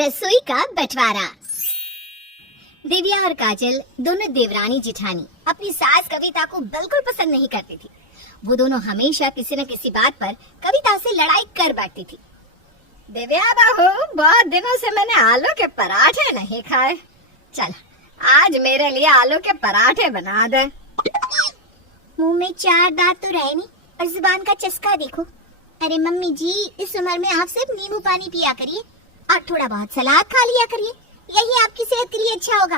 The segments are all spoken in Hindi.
रसोई का बंटवारा। दिव्या और काजल दोनों देवरानी जिठानी अपनी सास कविता को बिल्कुल पसंद नहीं करती थी। वो दोनों हमेशा किसी न किसी बात पर कविता से लड़ाई कर बैठती थी। दिव्या बहू, बहुत दिनों से मैंने आलू के पराठे नहीं खाए, चल आज मेरे लिए आलू के पराठे बना दे। मुंह में चार दांत तो रहे नहीं और जुबान का चस्का देखो। अरे मम्मी जी, इस उम्र में आप सिर्फ नींबू पानी पिया करिए और थोड़ा बहुत सलाद खा लिया करिए, यही आपकी सेहत के लिए अच्छा होगा।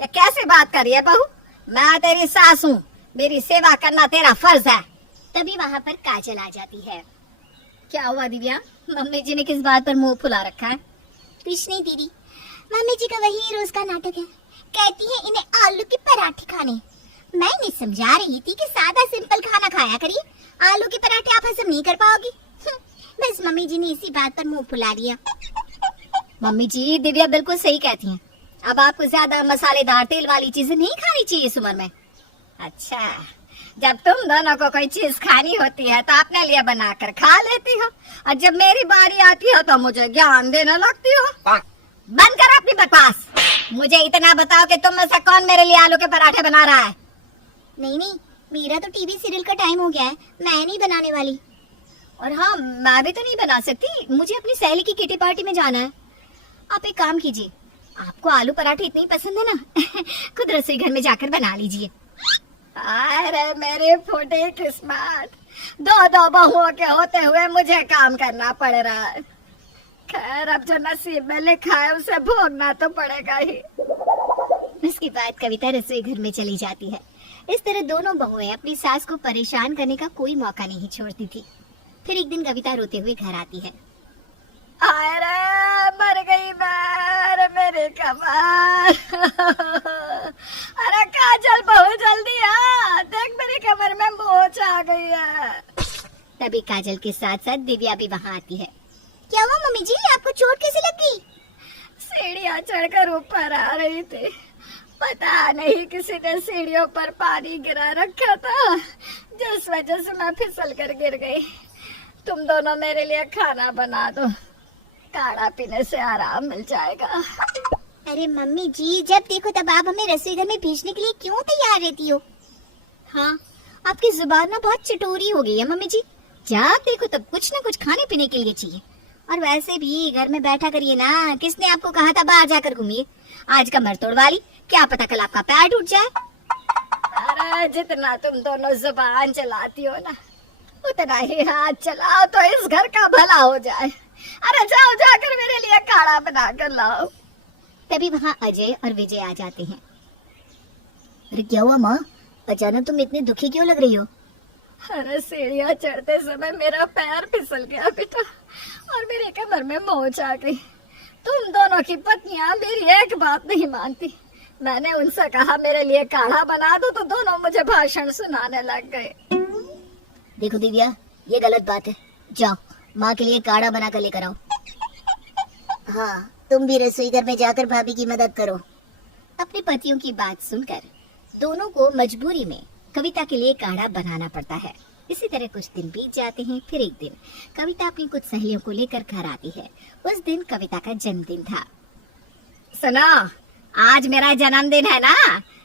ये कैसे बात कर रही है बहू? मैं तेरी सास हूँ, मेरी सेवा करना तेरा फर्ज है। तभी वहाँ पर काजल आ जाती है। क्या हुआ दिव्या, मम्मी जी ने किस बात पर मुंह फुला रखा है? कुछ नहीं दीदी, मम्मी जी का वही रोज का नाटक है। कहती है इन्हें आलू के पराठे खाने। मैं इन्हें समझा रही थी कि सादा सिंपल खाना खाया करिए, आलू के पराठे आप हजम नहीं कर पाओगी। बस मम्मी जी ने इसी बात पर मुंह फुला दिया। मम्मी जी, दिव्या बिल्कुल सही कहती हैं। अब आपको ज्यादा मसालेदार तेल वाली चीजें नहीं खानी चाहिए इस उम्र में। अच्छा, जब तुम दोनों को कोई चीज खानी होती है तो अपने लिए बनाकर खा लेती हो, और जब मेरी बारी आती है तो मुझे ज्ञान देने लगती हो। बंद करो अपनी बकवास। मुझे इतना बताओ कि तुम में से कौन मेरे लिए आलू के पराठे बना रहा है? नहीं, मेरा तो टीवी सीरियल का टाइम हो गया है, मैं नहीं बनाने वाली। और हाँ, मैं भी तो नहीं बना सकती, मुझे अपनी सहेली की किटी पार्टी में जाना है। आप एक काम कीजिए, आपको आलू पराठे इतने ही पसंद है ना, खुद रसोई घर में जाकर बना लीजिए। अरे मेरे फूटे किस्मत, दो बहुओं के होते हुए मुझे काम करना पड़ रहा है। खैर, अब जो नसीब में लिखा है उसे भोगना तो पड़ेगा ही। उसके बाद कविता रसोई घर में चली जाती है। इस तरह दोनों बहुएं अपनी सास को परेशान करने का कोई मौका नहीं छोड़ती थी। फिर एक दिन कविता रोते हुए घर आती है। अरे मर गई मैं, मेरे कमर। अरे काजल बहू, जल्दी आ, देख मेरी कमर में मोच आ गई है। तभी काजल के साथ साथ दिव्या भी वहाँ आती है। क्या हुआ मम्मी जी, आपको चोट कैसे लग गई? सीढ़ियाँ चढ़कर ऊपर आ रही थी, पता नहीं किसी ने सीढ़ियों पर पानी गिरा रखा था, जिस वजह से मैं फिसल कर गिर गई। तुम दोनों मेरे लिए खाना बना दो, काढ़ा पीने से आराम मिल जाएगा। अरे मम्मी जी, जब देखो तब आप हमें रसोई घर में भेजने के लिए क्यों तैयार रहती हो? हाँ, आपकी जुबान ना बहुत चटोरी हो गई है मम्मी जी, जब देखो तब कुछ न कुछ खाने पीने के लिए चाहिए। और वैसे भी घर में बैठा करिए ना, किसने आपको कहा था बाहर जाकर घूमिए? आज कमर तोड़वा ली, क्या पता कल आपका पैर टूट जाए। अरे जितना तुम दोनों जुबान चलाती हो ना, उतना ही हाथ चलाओ तो इस घर का भला हो जाए। अरे जाओ, जाकर मेरे लिए काढ़ा बना कर लाओ। तभी वहाँ अजय और विजय आ जाते हैं। अरे क्या हुआ माँ, अचानक तुम इतनी दुखी क्यों लग रही हो? अरे सीढ़ियाँ चढ़ते समय मेरा पैर फिसल गया बेटा, और मेरे कमर में मोच आ गई। तुम दोनों की पत्नियां मेरी एक बात नहीं मानती। मैंने उनसे कहा मेरे लिए काढ़ा बना दो तो दोनों मुझे भाषण सुनाने लग गए। देखो दिव्या, ये गलत बात है, जाओ माँ के लिए काढ़ा बना कर लेकर आओ। हाँ, तुम भी रसोई घर में जाकर भाभी की मदद करो। अपने पतियों की बात सुनकर दोनों को मजबूरी में कविता के लिए काढ़ा बनाना पड़ता है। इसी तरह कुछ दिन बीत जाते हैं। फिर एक दिन कविता अपनी कुछ सहेलियों को लेकर घर आती है। उस दिन कविता का जन्मदिन था। सुनो, आज मेरा जन्मदिन है ना,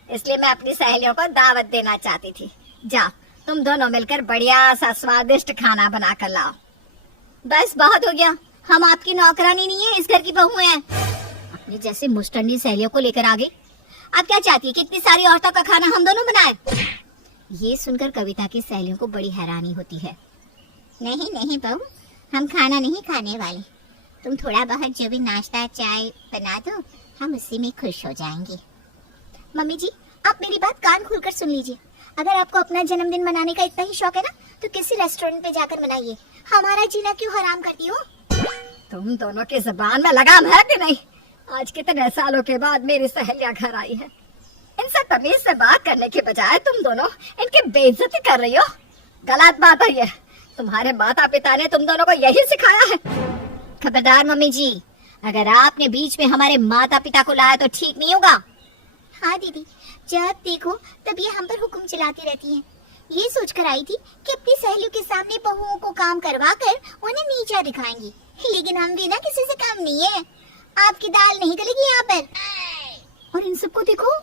इसलिए मैं अपनी सहेलियों को दावत देना चाहती थी। जाओ तुम दोनों मिलकर बढ़िया सा स्वादिष्ट खाना बना कर लाओ। बस बहुत हो गया, हम आपकी नौकरानी नहीं है, इस घर की बहू हैं। अपनी जैसे मुस्टंडी सहेलियों को लेकर आ गई। आप क्या चाहती है कि इतनी सारी औरतों का खाना हम दोनों बनाए? ये सुनकर कविता की सहेलियों को बड़ी हैरानी होती है। नहीं बहू, हम खाना नहीं खाने वाले, तुम थोड़ा बहुत जो भी नाश्ता चाय बना दो, हम उसी में खुश हो जाएंगे। मम्मी जी, आप मेरी बात कान खोलकर सुन लीजिए। अगर आपको अपना जन्मदिन मनाने का इतना ही शौक है ना, तो किसी रेस्टोरेंट पे जाकर मनाइए, हमारा जीना क्यों हराम करती हो? तुम दोनों की जुबान में लगाम है कि नहीं? आज कितने सालों के बाद मेरी सहेलियां घर आई है, इनसे तमीज से बात करने के बजाय तुम दोनों इनकी बेइज्जती कर रही हो। गलत बात है ये, तुम्हारे माता पिता ने तुम दोनों को यही सिखाया है। खबरदार मम्मी जी, अगर आपने बीच में हमारे माता पिता को लाया तो ठीक नहीं होगा। हाँ दीदी, जब देखो तब ये हम पर हुक्म चलाती रहती हैं। ये सोचकर आई थी कि अपनी सहेलियों के सामने बहुओं को काम करवा कर उन्हें नीचा दिखाएंगी, लेकिन हम भी ना किसी से काम नहीं है। आपकी दाल नहीं गलेगी यहाँ पर। और इन सबको देखो,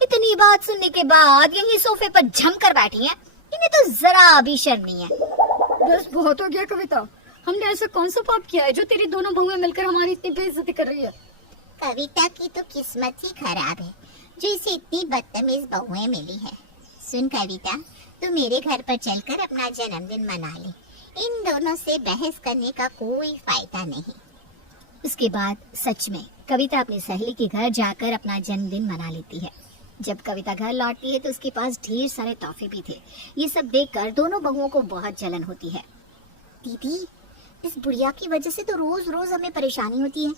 इतनी बात सुनने के बाद यही सोफे पर जम कर बैठी हैं। इन्हें तो जरा भी शर्म नहीं है। बस बहुत हो गया कविता, हमने ऐसा कौन सा पाप किया है जो तेरी दोनों बहुएं मिलकर हमारी इतनी बेइज्जती कर रही है। कविता की तो किस्मत ही खराब है जो इसे इतनी बदतमीज बहुएं मिली है। सुन कविता, तू मेरे घर पर चलकर अपना जन्मदिन मना ले। इन दोनों से बहस करने का कोई फायदा नहीं। उसके बाद सच में कविता अपनी सहेली के घर जाकर अपना जन्मदिन मना लेती है। जब कविता घर लौटती है तो उसके पास ढेर सारे तोहफे भी थे। ये सब देखकर दोनों बहुओं को बहुत जलन होती है। दीदी, इस बुढ़िया की वजह से तो रोज रोज हमें परेशानी होती है।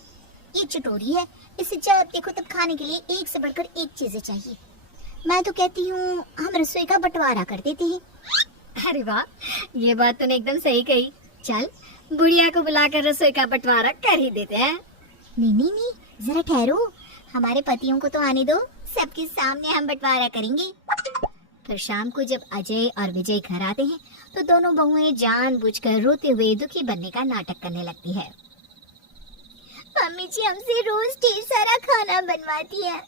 ये चटोरी है, इसे जब देखो तब खाने के लिए एक से बढ़कर एक चीजें चाहिए। मैं तो कहती हूँ हम रसोई का बंटवारा कर देते हैं। अरे वाह, ये बात तूने एकदम सही कही। चल, बुढ़िया को बुलाकर रसोई का बंटवारा कर ही देते हैं। नहीं, जरा ठहरो, हमारे पतियों को तो आने दो, सबके सामने हम बंटवारा करेंगे। फिर शाम को जब अजय और विजय घर आते हैं तो दोनों बहुएं जानबूझकर रोते हुए दुखी बनने का नाटक करने लगती है। मम्मी जी हमसे रोज ढेर सारा खाना बनवाती है।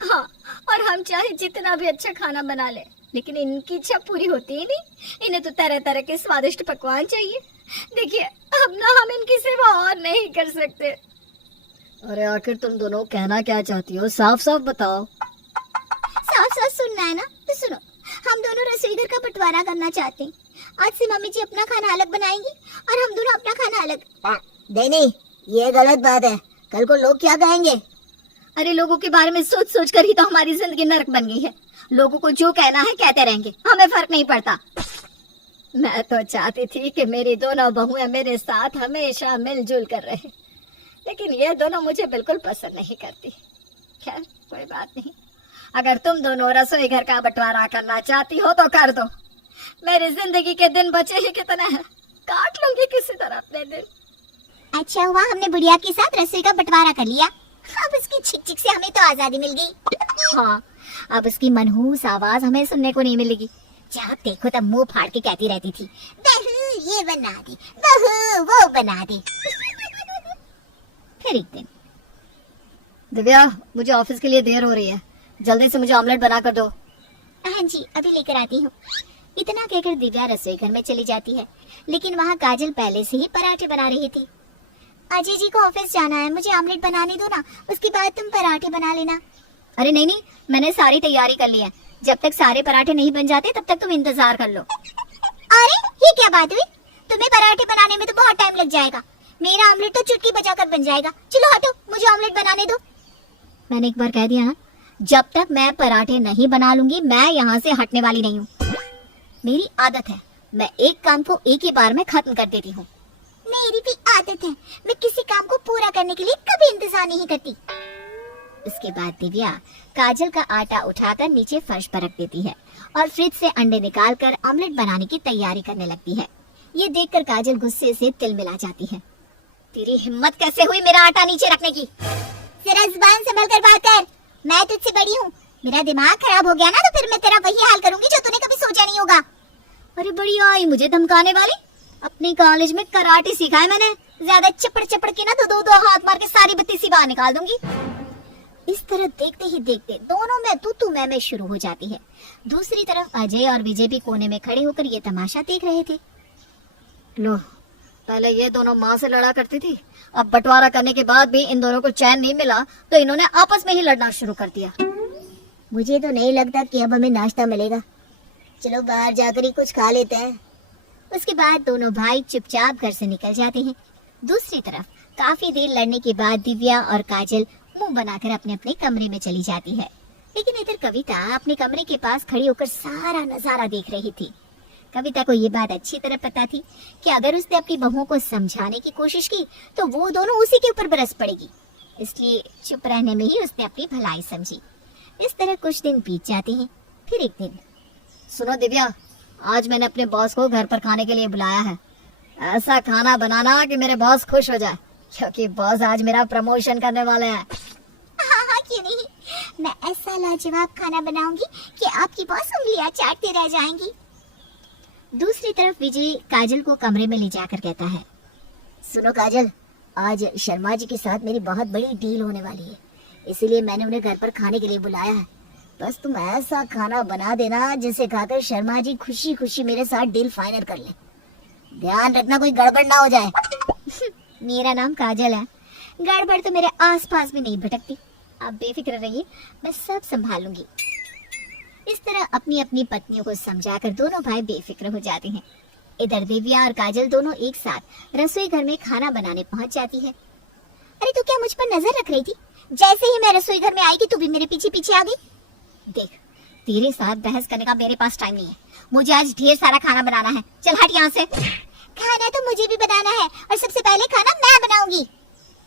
हाँ, और हम चाहे जितना भी अच्छा खाना बना ले, लेकिन इनकी इच्छा पूरी होती ही नहीं। इन्हें तो तरह तरह के स्वादिष्ट पकवान चाहिए। देखिए, अब ना हम इनकी सेवा और नहीं कर सकते। अरे आखिर तुम दोनों कहना क्या चाहती हो, साफ साफ बताओ। साफ साफ सुनना है ना तो सुनो, हम दोनों रसोई घर का बंटवारा करना चाहते हैं। आज से मम्मी जी अपना खाना अलग बनाएंगी और हम दोनों अपना खाना अलग। नहीं, ये गलत बात है। कल को लोग क्या कहेंगे? अरे लोगों के बारे में सोच सोच कर ही तो हमारी जिंदगी नरक बन गई है। लोगों को जो कहना है कहते रहेंगे, हमें फर्क नहीं पड़ता। मैं तो चाहती थी कि मेरी दोनों बहुएं मेरे साथ हमेशा मिलजुल कर रहे, लेकिन ये दोनों मुझे बिल्कुल पसंद नहीं करती। खैर कोई बात नहीं, अगर तुम दोनों रसोई घर का बंटवारा करना चाहती हो तो कर दो। मेरी जिंदगी के दिन बचे ही कितने हैं, काट लूंगी किसी तरह अपने दिन। अच्छा हुआ हमने बुढ़िया के साथ रसोई का बंटवारा कर लिया। अब उसकी छिक छिक से हमें तो आजादी मिल गई। हाँ, अब उसकी मनहूस आवाज हमें सुनने को नहीं मिलेगी। जब देखो तब मुंह फाड़ के कहती रहती थी, बहू ये बना दे, बहू वो बना दे। फिर एक दिन, दिव्या, मुझे ऑफिस के लिए देर हो रही है, जल्दी से मुझे ऑमलेट बना कर दो। हाँ जी अभी लेकर आती हूँ। इतना कहकर दिव्या रसोई घर में चली जाती है, लेकिन वहाँ काजल पहले से ही पराठे बना रही थी। अजय जी को ऑफिस जाना है, मुझे ऑमलेट बनाने दो ना, उसके बाद तुम पराठे बना लेना। अरे नहीं, मैंने सारी तैयारी कर ली है। जब तक सारे पराठे नहीं बन जाते तब तक तुम इंतजार कर लो। अरे ये क्या बात हुई? तुम्हें पराठे बनाने में तो बहुत टाइम लग जाएगा, मेरा ऑमलेट तो चुटकी बजाकर बन जाएगा। चलो हटो, मुझे ऑमलेट बनाने दो। मैंने एक बार कह दिया ना, जब तक मैं पराठे नहीं बना लूंगी मैं यहाँ से हटने वाली नहीं हूँ। मेरी आदत है, मैं एक काम को एक ही बार में खत्म कर देती हूँ। मेरी भी आदत है, मैं किसी काम को पूरा करने के लिए कभी इंतजार नहीं करती। उसके बाद दिव्या काजल का आटा उठाकर नीचे फर्श पर रख देती है और फ्रिज से अंडे निकालकर ऑमलेट बनाने की तैयारी करने लगती है। ये देखकर काजल गुस्से से तिलमिला जाती है। तेरी हिम्मत कैसे हुई मेरा आटा नीचे रखने की? जरा जुबान संभल कर बात कर, मैं तुझसे बड़ी हूँ। मेरा दिमाग खराब हो गया ना तो फिर मैं तेरा वही हाल करूंगी जो तूने कभी सोचा नहीं होगा। अरे बड़ी आई मुझे धमकाने वाली। अपने कॉलेज में कराटे सीखा है मैंने, ज्यादा चपड़ चपड़ के ना तो दो हाथ मार के सारी बत्ती सी बाहर निकाल दूंगी। इस तरह देखते ही देखते दोनों में तू मैं शुरू हो जाती है। दूसरी तरफ अजय और विजय भी कोने में खड़े होकर ये तमाशा देख रहे थे। लो, पहले ये दोनों माँ से लड़ा करती थी, अब बंटवारा करने के बाद भी इन दोनों को चैन नहीं मिला तो इन्होंने आपस में ही लड़ना शुरू कर दिया। मुझे तो नहीं लगता कि अब हमें नाश्ता मिलेगा, चलो बाहर जाकर ही कुछ खा लेते हैं। उसके बाद दोनों भाई चुपचाप घर से निकल जाते हैं। दूसरी तरफ काफी देर लड़ने के बाद दिव्या और काजल मुंह बनाकर अपने अपने कमरे में चली जाती है। लेकिन इधर कविता अपने कमरे के पास खड़ी होकर सारा नजारा देख रही थी। कविता को ये बात अच्छी तरह पता थी कि अगर उसने अपनी बहुओं को समझाने की कोशिश की तो वो दोनों उसी के ऊपर बरस पड़ेगी, इसलिए चुप रहने में ही उसने अपनी भलाई समझी। इस तरह कुछ दिन बीत जाते हैं। फिर एक दिन, सुनो दिव्या, आज मैंने अपने बॉस को घर पर खाने के लिए बुलाया है। ऐसा खाना बनाना कि मेरे बॉस खुश हो जाए, क्योंकि बॉस आज मेरा प्रमोशन करने वाले हैं। हाँ क्यों नहीं, मैं ऐसा लाजवाब खाना बनाऊंगी कि आपकी बॉस उंगलियां चाटते रह जाएंगी। दूसरी तरफ विजय काजल को कमरे में ले जाकर कहता है, सुनो काजल, आज शर्मा जी के साथ मेरी बहुत बड़ी डील होने वाली है, इसीलिए मैंने उन्हें घर पर खाने के लिए बुलाया है। बस तुम ऐसा खाना बना देना जिसे खाकर शर्मा जी खुशी खुशी मेरे साथ डील फाइनल कर ले। ध्यान रखना कोई गड़बड़ ना हो जाए। मेरा नाम काजल है, गड़बड़ तो मेरे आसपास भी नहीं भटकती। आप बेफिक्र रहिए, मैं सब संभाल लूंगी। इस तरह अपनी अपनी पत्नियों को समझाकर दोनों भाई बेफिक्र हो जाते हैं। इधर दिव्या और काजल दोनों एक साथ रसोई घर में खाना बनाने पहुंच जाती है। अरे तू क्या मुझ पर नजर रख रही थी? जैसे ही मैं रसोई घर में आई कि तू भी मेरे पीछे पीछे आ गई। देख, तेरे साथ बहस करने का मेरे पास टाइम नहीं है। मुझे आज ढेर सारा खाना बनाना है। चल हट यहाँ से। खाना तो मुझे भी बनाना है और सबसे पहले खाना मैं बनाऊंगी।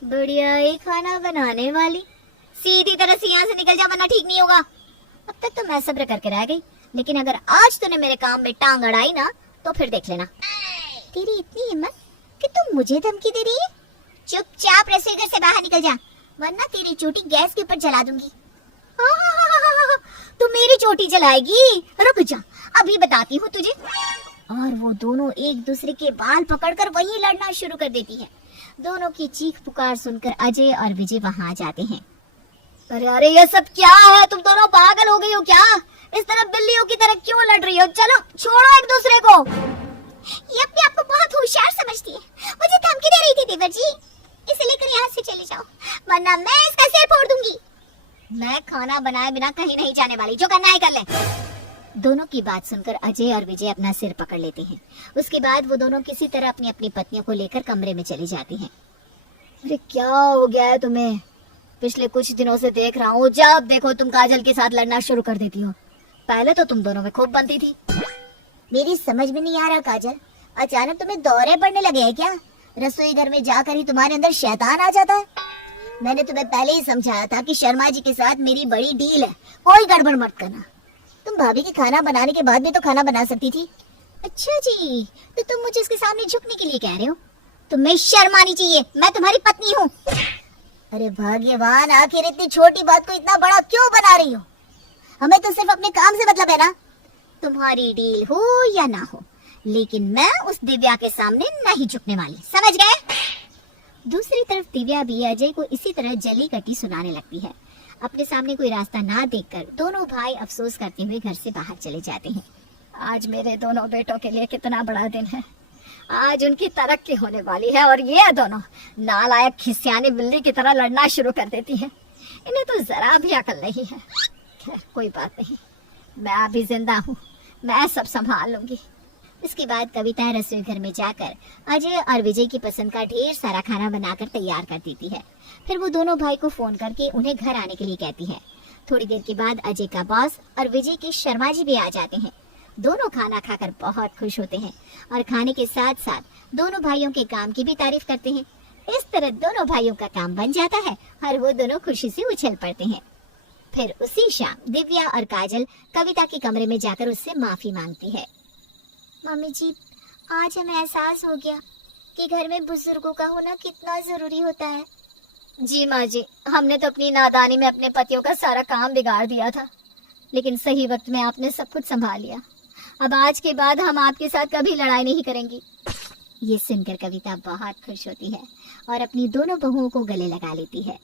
बढ़िया ही खाना बनाने वाली, सीधी तरह से यहाँ से निकल जा वरना ठीक नहीं होगा। अब तक तो मैं सब्र करके रह गई, लेकिन अगर आज तूने मेरे काम में टांग अड़ाई ना तो फिर देख लेना। तेरी इतनी हिम्मत कि तुम मुझे धमकी दे रही है? चुपचाप रसोई घर से बाहर निकल जा, वरना तेरी चोटी गैस के ऊपर जला दूंगी। तू मेरी चोटी जलाएगी? रुक जा, अभी बताती हूँ तुझे। और वो दोनों एक दूसरे के बाल पकड़कर वहीं लड़ना शुरू कर देती है। दोनों की चीख पुकार सुनकर अजय और विजय वहां आ जाते हैं। अरे अरे ये सब क्या है? तुम दोनों पागल हो गई हो क्या? इस तरह बिल्लियों की तरह क्यों लड़ रही हो? चलो छोड़ो एक दूसरे को। ये अपने आप को बहुत होशियार समझती है। मुझे धमकी दे रही थी देवर जी, इसे लेकर यहाँ से चली जाओ वरना मैं इसका सिर फोड़ दूंगी। मैं खाना बनाए बिना कहीं नहीं जाने वाली, जो करना है कर ले। दोनों की बात सुनकर अजय और विजय अपना सिर पकड़ लेते हैं। उसके बाद वो दोनों किसी तरह अपनी अपनी पत्नियों को लेकर कमरे में चली जाती हैं। अरे क्या हो गया है तुम्हें? पिछले कुछ दिनों से देख रहा हूँ, जब देखो तुम काजल के साथ लड़ना शुरू कर देती हो। पहले तो तुम दोनों में खूब बनती थी। मेरी समझ में नहीं आ रहा काजल, अचानक तुम्हें दौरे पड़ने लगे हैं क्या? रसोई घर में जाकर ही तुम्हारे अंदर शैतान आ जाता है। मैंने तुम्हें पहले ही समझाया था कि शर्मा जी के साथ मेरी बड़ी डील है, कोई गड़बड़ मत करना। तुम भाभी के खाना बनाने के बाद भी तो खाना बना सकती थी। अच्छा जी, तो तुम मुझे इसके सामने झुकने के लिए कह रहे हो? तुम्हें शर्म आनी चाहिए, मैं तुम्हारी पत्नी हूँ। अरे भाग्यवान, आखिर इतनी छोटी बात को इतना बड़ा क्यों बना रही हो? हमें तो सिर्फ अपने काम से मतलब है ना। तुम्हारी डील हो या ना हो, लेकिन मैं उस दिव्या के सामने नहीं झुकने वाली, समझ गए? दूसरी तरफ दिव्या भी अजय को इसी तरह जली कटी सुनाने लगती है। अपने सामने कोई रास्ता ना देखकर दोनों भाई अफसोस करते हुए घर से बाहर चले जाते हैं। आज मेरे दोनों बेटों के लिए कितना बड़ा दिन है। आज उनकी तरक्की होने वाली है और ये दोनों नालायक खिसियानी बिल्ली की तरह लड़ना शुरू कर देती हैं। इन्हें तो जरा भी अकल नहीं है। खैर कोई बात नहीं, मैं अभी जिंदा हूँ, मैं सब संभाल लूंगी। इसके बाद कविता रसोई घर में जाकर अजय और विजय की पसंद का ढेर सारा खाना बनाकर तैयार कर देती है। फिर वो दोनों भाई को फोन करके उन्हें घर आने के लिए कहती है। थोड़ी देर के बाद अजय का बॉस और विजय के शर्मा जी भी आ जाते हैं। दोनों खाना खाकर बहुत खुश होते हैं और खाने के साथ साथ दोनों भाइयों के काम की भी तारीफ करते हैं। इस तरह दोनों भाइयों का काम बन जाता है और वो दोनों खुशी से उछल पड़ते हैं। फिर उसी शाम दिव्या और काजल कविता के कमरे में जाकर उससे माफी मांगती है। मम्मी जी, आज हमें एहसास हो गया कि घर में बुजुर्गों का होना कितना जरूरी होता है। जी माँ जी, हमने तो अपनी नादानी में अपने पतियों का सारा काम बिगाड़ दिया था, लेकिन सही वक्त में आपने सब कुछ संभाल लिया। अब आज के बाद हम आपके साथ कभी लड़ाई नहीं करेंगी। ये सुनकर कविता बहुत खुश होती है और अपनी दोनों बहुओं को गले लगा लेती है।